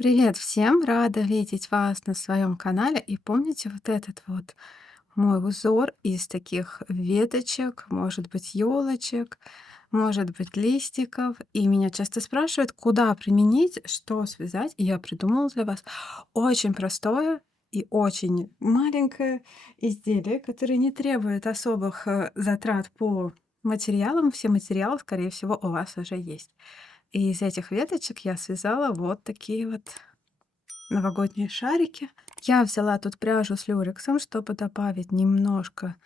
Привет всем! Рада видеть вас на своем канале. И помните вот этот вот мой узор из таких веточек, может быть, елочек, может быть, листиков. И меня часто спрашивают, куда применить, что связать. И я придумала для вас очень простое и очень маленькое изделие, которое не требует особых затрат по материалам. Все материалы, скорее всего, у вас уже есть. И из этих веточек я связала вот такие вот новогодние шарики. Я взяла тут пряжу с люрексом, чтобы добавить немножко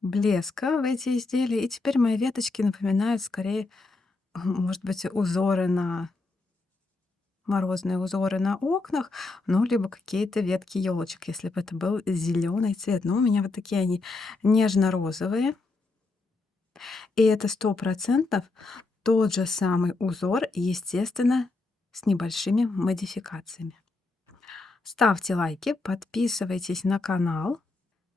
блеска в эти изделия. И теперь мои веточки напоминают скорее, может быть, узоры на морозные узоры на окнах, ну, либо какие-то ветки елочек, если бы это был зеленый цвет. Но у меня вот такие они нежно-розовые. И это 100% тот же самый узор, естественно, с небольшими модификациями. Ставьте лайки, подписывайтесь на канал,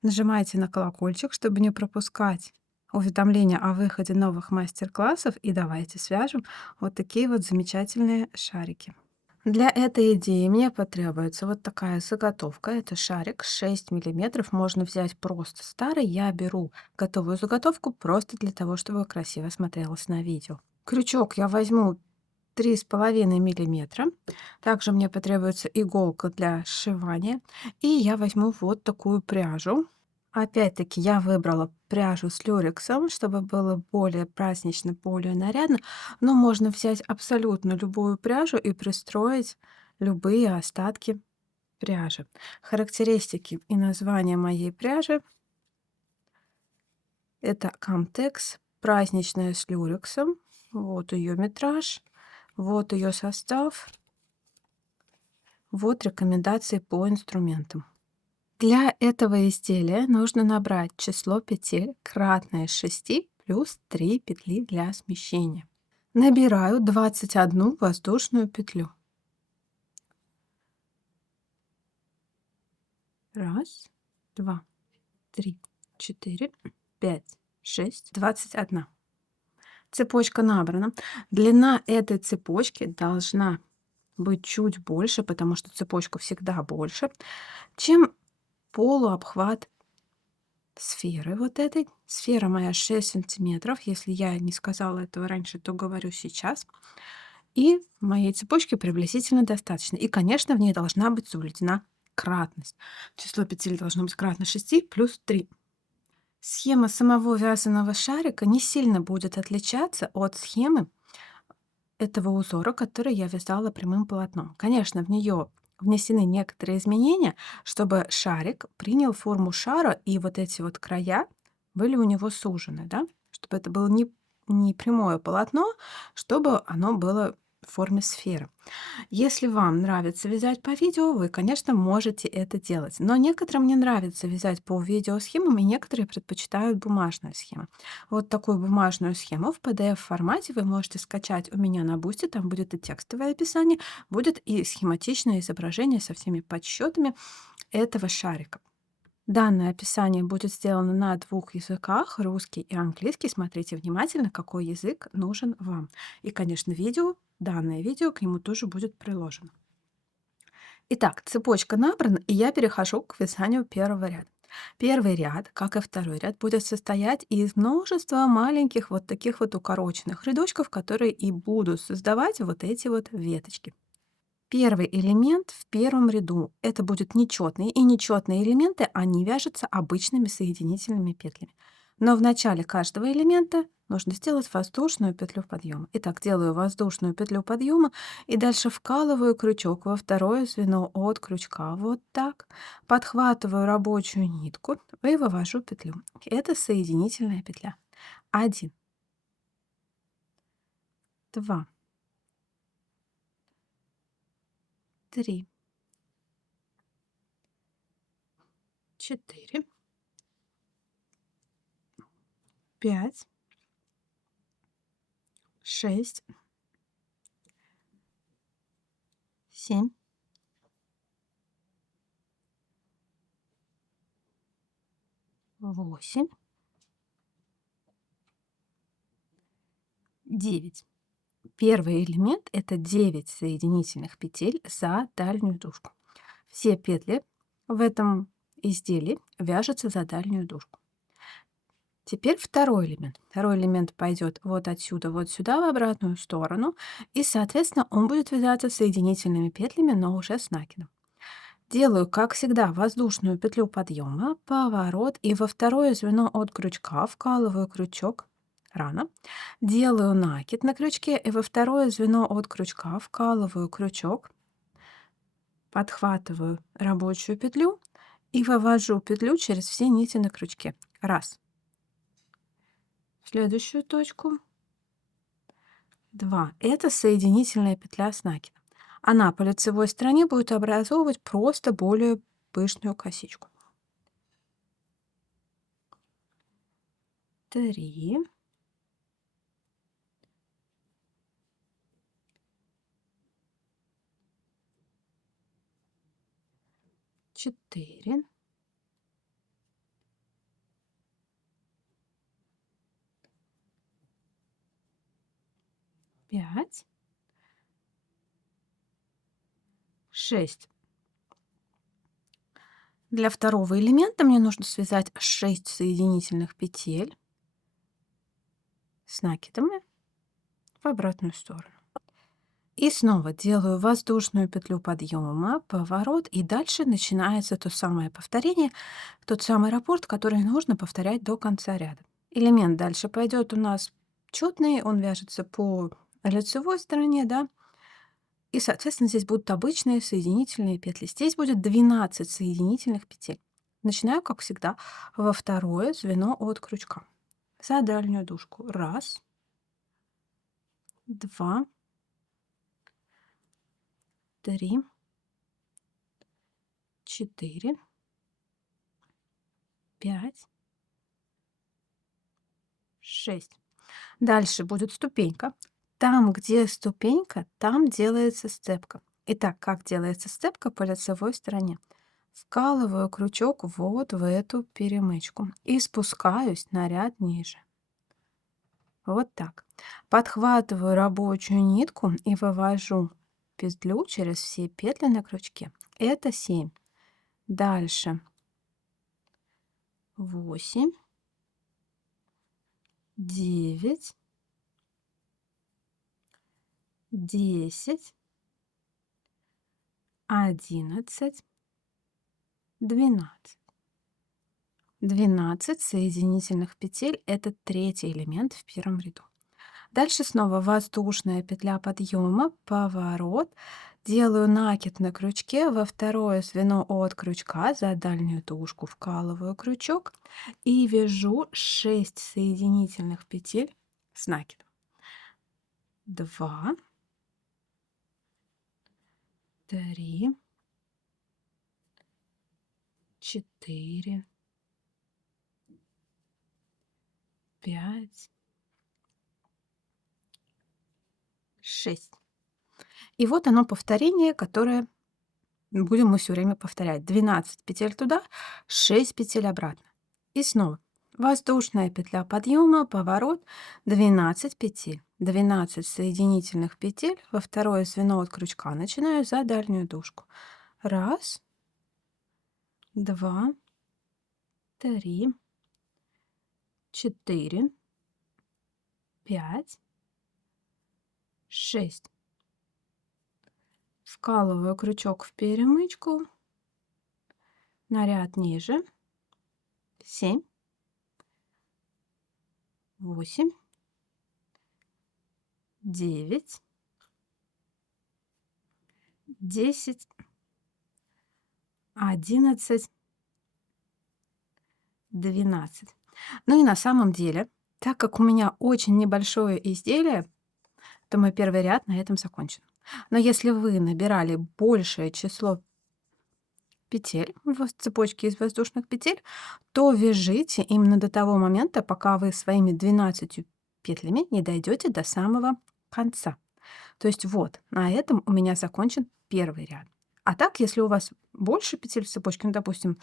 нажимайте на колокольчик, чтобы не пропускать уведомления о выходе новых мастер-классов. И давайте свяжем вот такие вот замечательные шарики. Для этой идеи мне потребуется вот такая заготовка. Это шарик 6 мм. Можно взять просто старый. Я беру готовую заготовку просто для того, чтобы красиво смотрелось на видео. Крючок я возьму 3,5 мм. Также мне потребуется иголка для сшивания. И я возьму вот такую пряжу. Опять-таки я выбрала пряжу с люрексом, чтобы было более празднично, более нарядно. Но можно взять абсолютно любую пряжу и пристроить любые остатки пряжи. Характеристики и название моей пряжи — это Камтекс, праздничная с люрексом. Вот ее метраж, вот ее состав. Вот рекомендации по инструментам. Для этого изделия нужно набрать число петель кратное 6 плюс 3 петли для смещения. Набираю 21 воздушную петлю. Раз, два, три, четыре, пять, шесть, 21. Цепочка набрана. Длина этой цепочки должна быть чуть больше, потому что цепочка всегда больше, чем полуобхват сферы вот этой. Сфера моя 6 сантиметров. Если я не сказала этого раньше, то говорю сейчас. И моей цепочки приблизительно достаточно. И, конечно, в ней должна быть соблюдена кратность. Число петель должно быть кратно 6 плюс 3. Схема самого вязаного шарика не сильно будет отличаться от схемы этого узора, который я вязала прямым полотном. Конечно, в нее внесены некоторые изменения, чтобы шарик принял форму шара, и вот эти вот края были у него сужены, да? Чтобы это было не прямое полотно, чтобы оно было в форме сферы. Если вам нравится вязать по видео, вы, конечно, можете это делать. Но некоторым не нравится вязать по видеосхемам, и некоторые предпочитают бумажную схему. Вот такую бумажную схему в PDF-формате вы можете скачать у меня на Бусти. Там будет и текстовое описание, будет и схематичное изображение со всеми подсчетами этого шарика. Данное описание будет сделано на двух языках, русский и английский. Смотрите внимательно, какой язык нужен вам. И, конечно, данное видео к нему тоже будет приложено. Итак, цепочка набрана, и я перехожу к вязанию первого ряда. Первый ряд, как и второй ряд, будет состоять из множества маленьких вот таких вот укороченных рядочков, которые и будут создавать вот эти вот веточки. Первый элемент в первом ряду — это будут нечетные, и нечетные элементы, они вяжутся обычными соединительными петлями. Но в начале каждого элемента нужно сделать воздушную петлю подъема. Итак, делаю воздушную петлю подъема и дальше вкалываю крючок во второе звено от крючка. Вот так. Подхватываю рабочую нитку и вывожу петлю. Это соединительная петля. 1, 2, 3, 4, 5, 6, 7, 8, 9. Первый элемент — это 9 соединительных петель за дальнюю дужку. Все петли в этом изделии вяжутся за дальнюю дужку. Теперь второй элемент. Второй элемент пойдет вот отсюда, вот сюда, в обратную сторону, и, соответственно, он будет вязаться соединительными петлями, но уже с накидом. Делаю, как всегда, воздушную петлю подъема, поворот, и во второе звено от крючка вкалываю крючок рано. Делаю накид на крючке, и во второе звено от крючка вкалываю крючок, подхватываю рабочую петлю и вывожу петлю через все нити на крючке. Раз. В следующую точку. 2. Это соединительная петля с накидом. Она по лицевой стороне будет образовывать просто более пышную косичку. 3. 4. 5. 6. Для второго элемента мне нужно связать 6 соединительных петель с накидами в обратную сторону. И снова делаю воздушную петлю подъема, поворот, и дальше начинается то самое повторение, тот самый раппорт, который нужно повторять до конца ряда. Элемент дальше пойдет у нас четный, он вяжется по лицевой стороне, да, и, соответственно, здесь будут обычные соединительные петли. Здесь будет 12 соединительных петель. Начинаю, как всегда, во второе звено от крючка. За дальнюю дужку. 1, 2, 3, 4, 5, 6. Дальше будет ступенька. Там, где ступенька, там делается степка. Итак, как делается степка по лицевой стороне? Вкалываю крючок вот в эту перемычку и спускаюсь на ряд ниже. Вот так. Подхватываю рабочую нитку и вывожу петлю через все петли на крючке. Это 7. Дальше 8, 9, 10, 11, 12. 12 соединительных петель — это третий элемент в первом ряду. Дальше снова воздушная петля подъема, поворот. Делаю накид на крючке, во второе звено от крючка за дальнюю дужку вкалываю крючок и вяжу 6 соединительных петель с накидом. 2, 3, 4, 5, 6. И вот оно повторение, которое будем мы все время повторять. 12 петель туда, 6 петель обратно. И снова воздушная петля подъема, поворот, 12 петель. 12 соединительных петель во второе звено от крючка. Начинаю за дальнюю дужку. 1, 2, 3, 4, 5, 6. Вкалываю крючок в перемычку, на ряд ниже. 7, 8, 9, 10, 11, 12. Ну и на самом деле, так как у меня очень небольшое изделие, то мой первый ряд на этом закончен. Но если вы набирали большее число петель в цепочке из воздушных петель, то вяжите именно до того момента, пока вы своими 12 петлями не дойдете до самого конца. То есть вот, на этом у меня закончен первый ряд. А так, если у вас больше петель в цепочке, ну, допустим,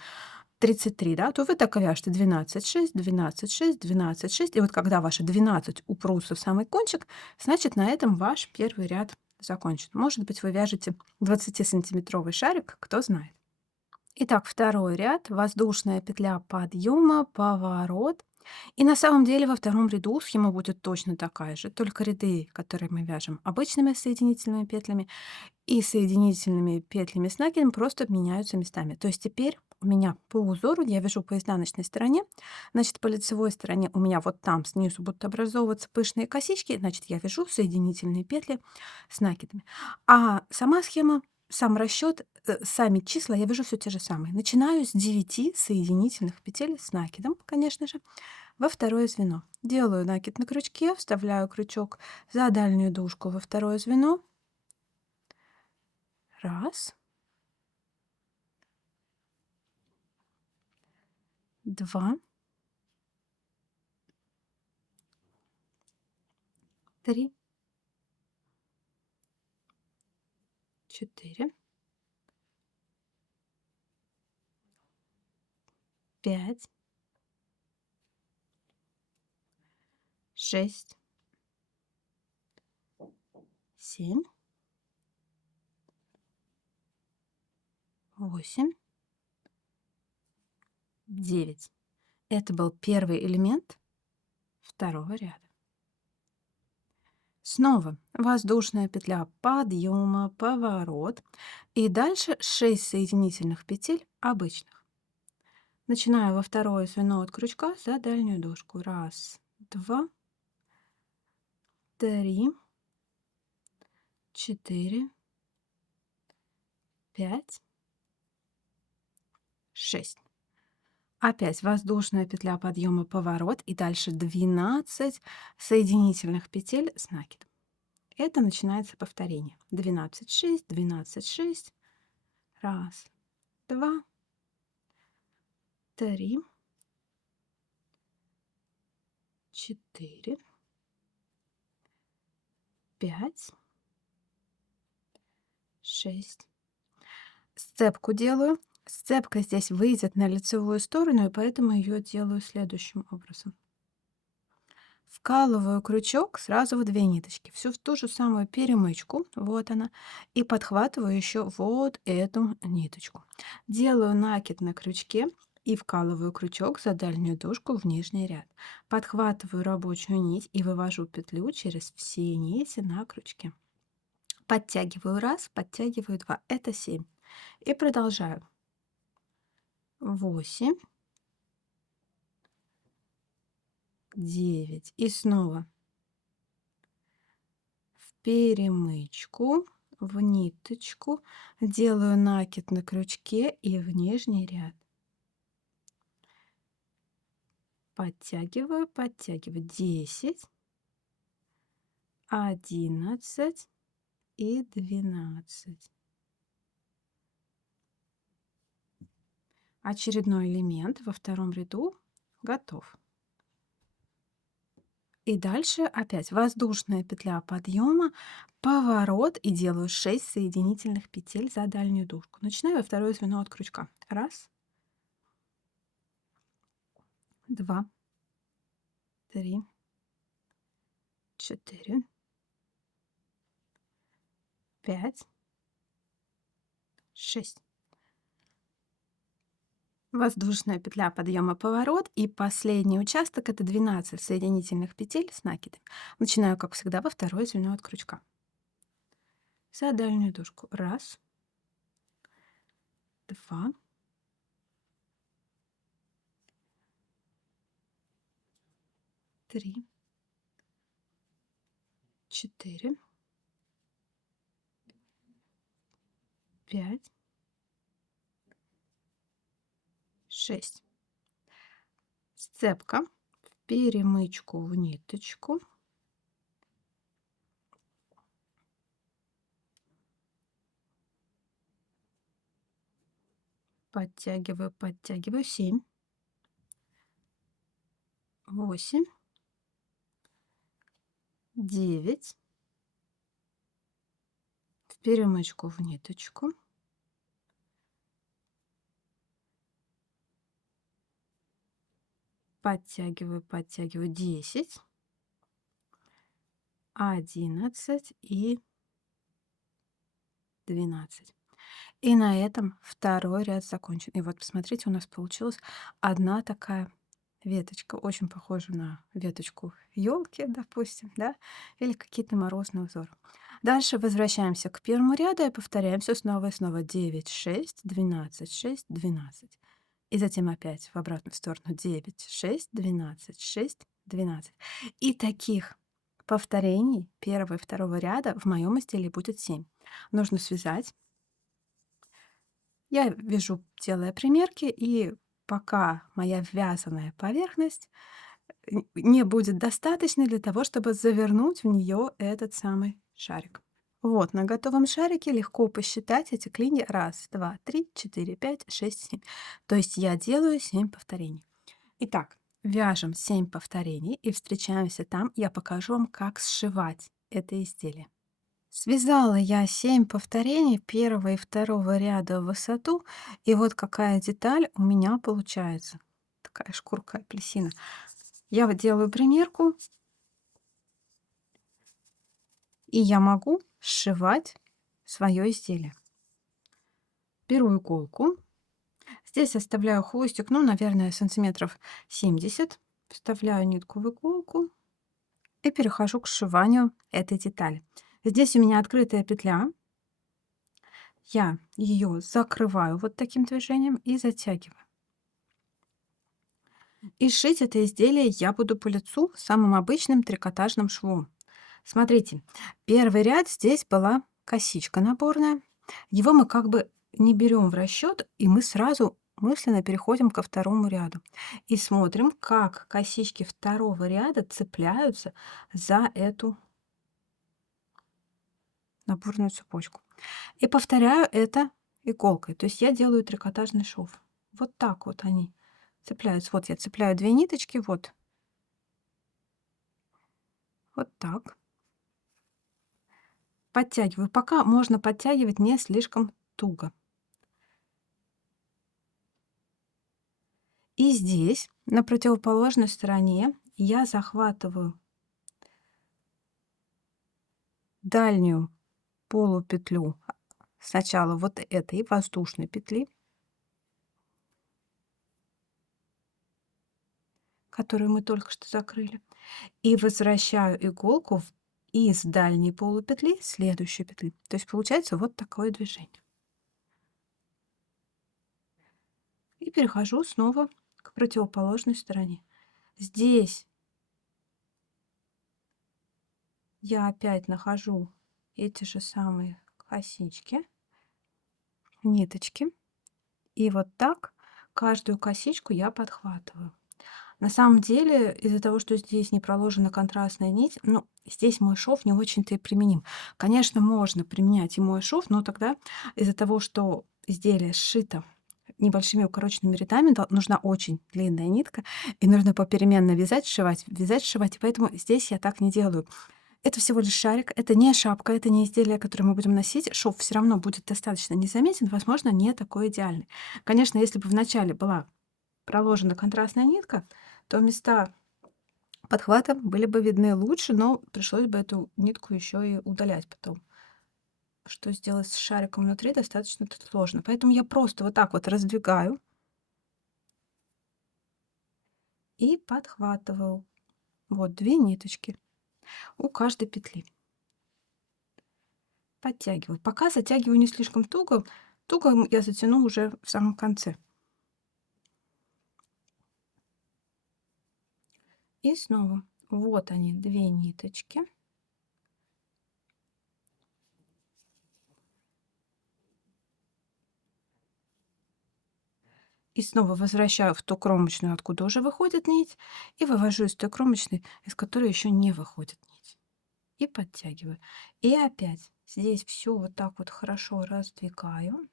33, да, то вы так и вяжете 12, 6, 12, 6, 12, 6. И вот когда ваши 12 упрутся в самый кончик, значит, на этом ваш первый ряд закончен. Может быть, вы вяжете 20-сантиметровый шарик, кто знает. Итак, второй ряд, воздушная петля подъема, поворот. И на самом деле во втором ряду схема будет точно такая же, только ряды, которые мы вяжем обычными соединительными петлями, и соединительными петлями с накидом просто меняются местами. То есть теперь у меня по узору я вяжу по изнаночной стороне, значит, по лицевой стороне у меня вот там снизу будут образовываться пышные косички, значит, я вяжу соединительные петли с накидами. А сама схема, сам расчет, сами числа я вяжу все те же самые. Начинаю с 9 соединительных петель с накидом, конечно же, во второе звено. Делаю накид на крючке, вставляю крючок за дальнюю дужку во второе звено. Раз, два, три, четыре, пять, шесть, семь, восемь, 9. Это был первый элемент второго ряда. Снова воздушная петля подъема, поворот. И дальше 6 соединительных петель обычных. Начинаю во второе звено от крючка за дальнюю дужку. Раз, два, три, четыре, пять, шесть. Опять воздушная петля подъема, поворот и дальше 12 соединительных петель с накидом. Это начинается повторение. 12, 6, 12, 6. Раз, два, три, четыре, пять, шесть. Сцепку делаю. Сцепка здесь выйдет на лицевую сторону, и поэтому ее делаю следующим образом. Вкалываю крючок сразу в 2 ниточки, всю в ту же самую перемычку, вот она, и подхватываю еще вот эту ниточку. Делаю накид на крючке и вкалываю крючок за дальнюю дужку в нижний ряд. Подхватываю рабочую нить и вывожу петлю через все нити на крючке. Подтягиваю раз, подтягиваю два, это 7. И продолжаю. 8, 9 и снова в перемычку, в ниточку, делаю накид на крючке и в нижний ряд. Подтягиваю, подтягиваю. 10, 11 и 12. Очередной элемент во втором ряду готов. И дальше опять воздушная петля подъема, поворот и делаю 6 соединительных петель за дальнюю дужку. Начинаю во второе звено от крючка. Раз, два, три, четыре, пять, шесть. Воздушная петля подъема, поворот и последний участок это 12 соединительных петель с накидом. Начинаю, как всегда, во второе звено от крючка. За дальнюю дужку. Раз, два, три, четыре, пять, шесть. Сцепка в перемычку в ниточку. Подтягиваю, подтягиваю. 7, 8, 9. В перемычку в ниточку. подтягиваю 10, 11 и 12. И на этом второй ряд закончен. И вот посмотрите, у нас получилась одна такая веточка, очень похожа на веточку елки, допустим, да, или какие-то морозные узоры. Дальше возвращаемся к первому ряду и повторяем все снова и снова. 9, 6, 12, 6, 12. И затем опять в обратную сторону. 9, 6, 12, 6, 12. И таких повторений первого и второго ряда в моем изделии будет 7. Нужно связать. Я вяжу, делая примерки, и пока моя вязаная поверхность не будет достаточной для того, чтобы завернуть в нее этот самый шарик. Вот, на готовом шарике легко посчитать эти клинья. Раз, два, три, четыре, пять, шесть, 7. То есть я делаю 7 повторений. Итак, вяжем 7 повторений и встречаемся там. Я покажу вам, как сшивать это изделие. Связала я 7 повторений первого и второго ряда в высоту. И вот какая деталь у меня получается. Такая шкурка апельсина. Я вот делаю примерку, и я могу сшивать свое изделие. Беру иголку. Здесь оставляю хвостик, ну, наверное, сантиметров 70. Вставляю нитку в иголку и перехожу к сшиванию этой детали. Здесь у меня открытая петля. Я ее закрываю вот таким движением и затягиваю. И шить это изделие я буду по лицу самым обычным трикотажным швом. Смотрите, первый ряд здесь была косичка наборная. Его мы как бы не берем в расчет, и мы сразу мысленно переходим ко второму ряду. И смотрим, как косички второго ряда цепляются за эту наборную цепочку. И повторяю это иголкой. То есть я делаю трикотажный шов. Вот так вот они цепляются. Вот я цепляю 2 ниточки, вот. Вот так. Подтягиваю. Пока можно подтягивать не слишком туго. И здесь, на противоположной стороне, я захватываю дальнюю полупетлю сначала вот этой воздушной петли, которую мы только что закрыли, и возвращаю иголку из дальней полупетли следующей петли. То есть получается вот такое движение. И перехожу снова к противоположной стороне. Здесь я опять нахожу эти же самые косички, ниточки. И вот так каждую косичку я подхватываю. На самом деле, из-за того, что здесь не проложена контрастная нить, ну, здесь мой шов не очень-то и применим. Конечно, можно применять и мой шов, но тогда из-за того, что изделие сшито небольшими укороченными рядами, нужна очень длинная нитка, и нужно попеременно вязать, сшивать, и поэтому здесь я так не делаю. Это всего лишь шарик, это не шапка, это не изделие, которое мы будем носить. Шов все равно будет достаточно незаметен, возможно, не такой идеальный. Конечно, если бы вначале была проложена контрастная нитка, то места подхвата были бы видны лучше, но пришлось бы эту нитку еще и удалять потом. Что сделать с шариком внутри достаточно сложно. Поэтому я просто вот так вот раздвигаю и подхватываю. Вот 2 ниточки у каждой петли. Подтягиваю. Пока затягиваю не слишком туго. Туго я затяну уже в самом конце. И снова. Вот они, 2 ниточки. И снова возвращаю в ту кромочную, откуда уже выходит нить, и вывожу из той кромочной, из которой еще не выходит нить. И подтягиваю. И опять здесь все вот так вот хорошо раздвигаю.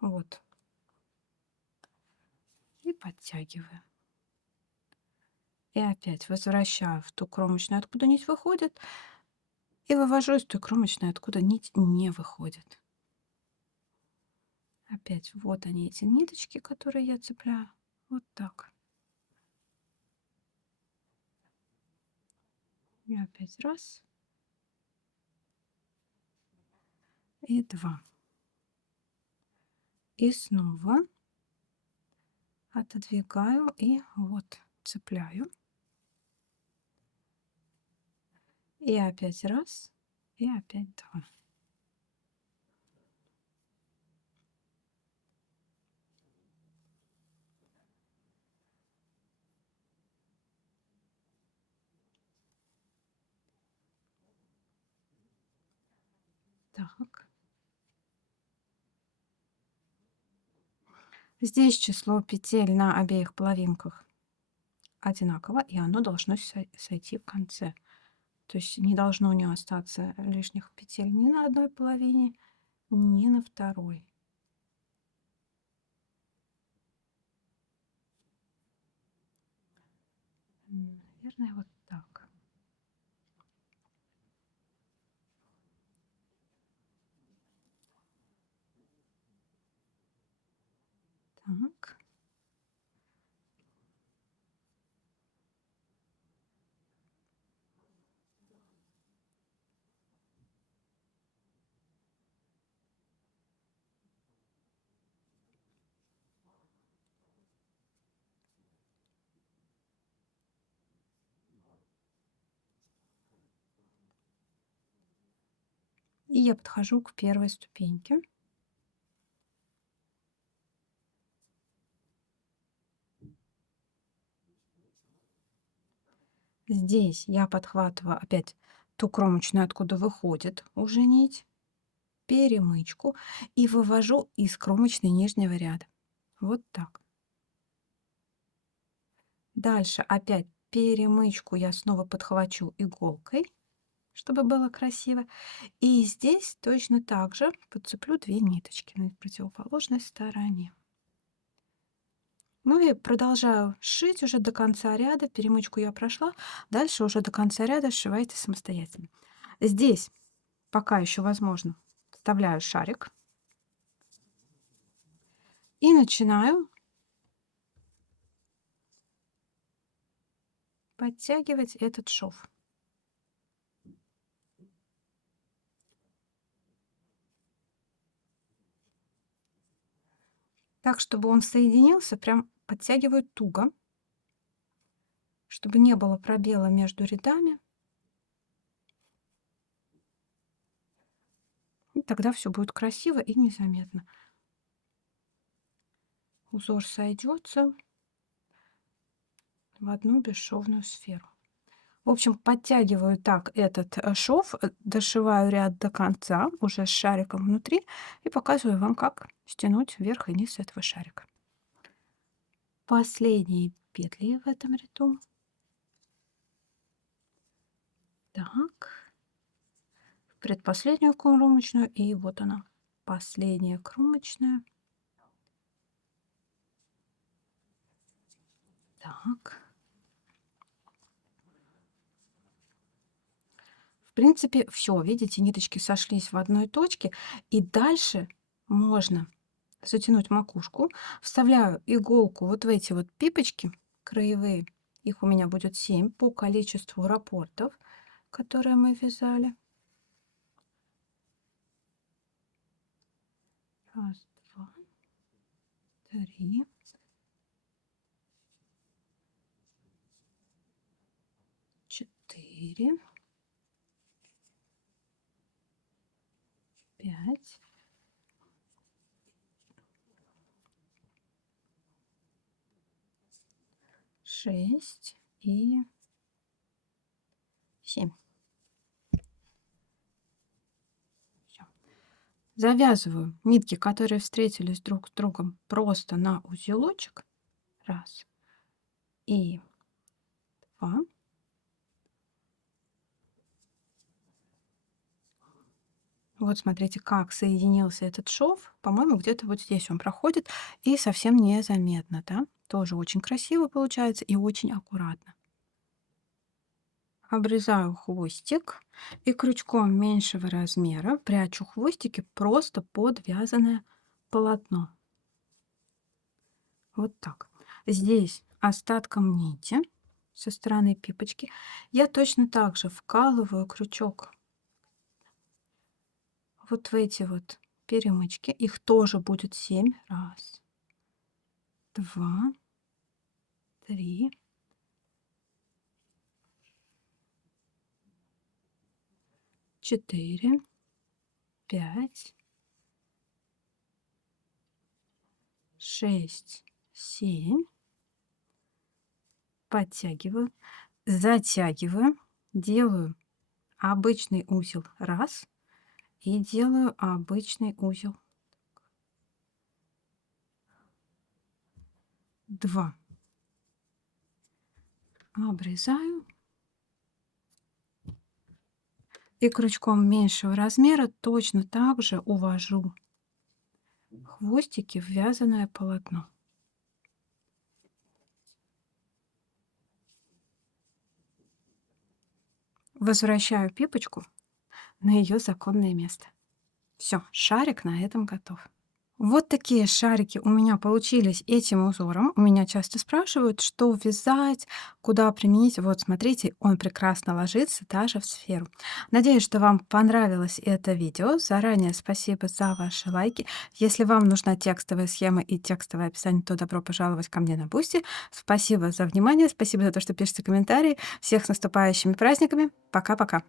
Вот. И подтягиваю. И опять возвращаю в ту кромочную, откуда нить выходит, и вывожу из той кромочной, откуда нить не выходит. Опять вот они, эти ниточки, которые я цепляю. Вот так. И опять раз, и 2. И снова отодвигаю и вот цепляю. И опять раз, и опять 2. Так. Здесь число петель на обеих половинках одинаково, и оно должно сойти в конце. То есть не должно у него остаться лишних петель ни на одной половине, ни на второй. Наверное, вот так. Так. И я подхожу к первой ступеньке. Здесь я подхватываю опять ту кромочную, откуда выходит уже нить, перемычку и вывожу из кромочной нижнего ряда. Вот так. Дальше опять перемычку я снова подхвачу иголкой, чтобы было красиво. И здесь точно так же подцеплю 2 ниточки на противоположной стороне. Ну и продолжаю сшить уже до конца ряда. Перемычку я прошла. Дальше уже до конца ряда сшивайте самостоятельно. Здесь пока еще возможно вставляю шарик и начинаю подтягивать этот шов. Так, чтобы он соединился, прям подтягиваю туго, чтобы не было пробела между рядами. И тогда все будет красиво и незаметно. Узор сойдется в одну бесшовную сферу. В общем, подтягиваю так этот шов, дошиваю ряд до конца, уже с шариком внутри, и показываю вам, как стянуть вверх и низ этого шарика. Последние петли в этом ряду. Так, предпоследнюю кромочную, и вот она, последняя кромочная. Так. В принципе, все, видите, ниточки сошлись в одной точке, и дальше можно затянуть макушку. Вставляю иголку вот в эти вот пипочки краевые, их у меня будет 7 по количеству раппортов, которые мы вязали. Раз, два, три. 4, 5, 6 и 7. Всё. Завязываю нитки, которые встретились друг с другом, просто на узелочек. Раз и 2. Вот смотрите, как соединился этот шов. По-моему, где-то вот здесь он проходит, и совсем незаметно, да? Тоже очень красиво получается и очень аккуратно. Обрезаю хвостик и крючком меньшего размера прячу хвостики просто под вязаное полотно. Вот так. Здесь остатком нити со стороны пипочки. Я точно так же вкалываю крючок вот в эти вот перемычки. Их тоже будет 7. Раз, два, три, 4, 5, 6, 7. Подтягиваю, затягиваю, делаю обычный узел раз и делаю обычный узел 2. Обрезаю и крючком меньшего размера точно так же увожу хвостики в вязаное полотно. Возвращаю пипочку на ее законное место. Все, шарик на этом готов. Вот такие шарики у меня получились этим узором. У меня часто спрашивают, что вязать, куда применить. Вот смотрите, он прекрасно ложится даже в сферу. Надеюсь, что вам понравилось это видео. Заранее спасибо за ваши лайки. Если вам нужна текстовая схема и текстовое описание, то добро пожаловать ко мне на Бусти. Спасибо за внимание, спасибо за то, что пишете комментарии. Всех с наступающими праздниками. Пока-пока.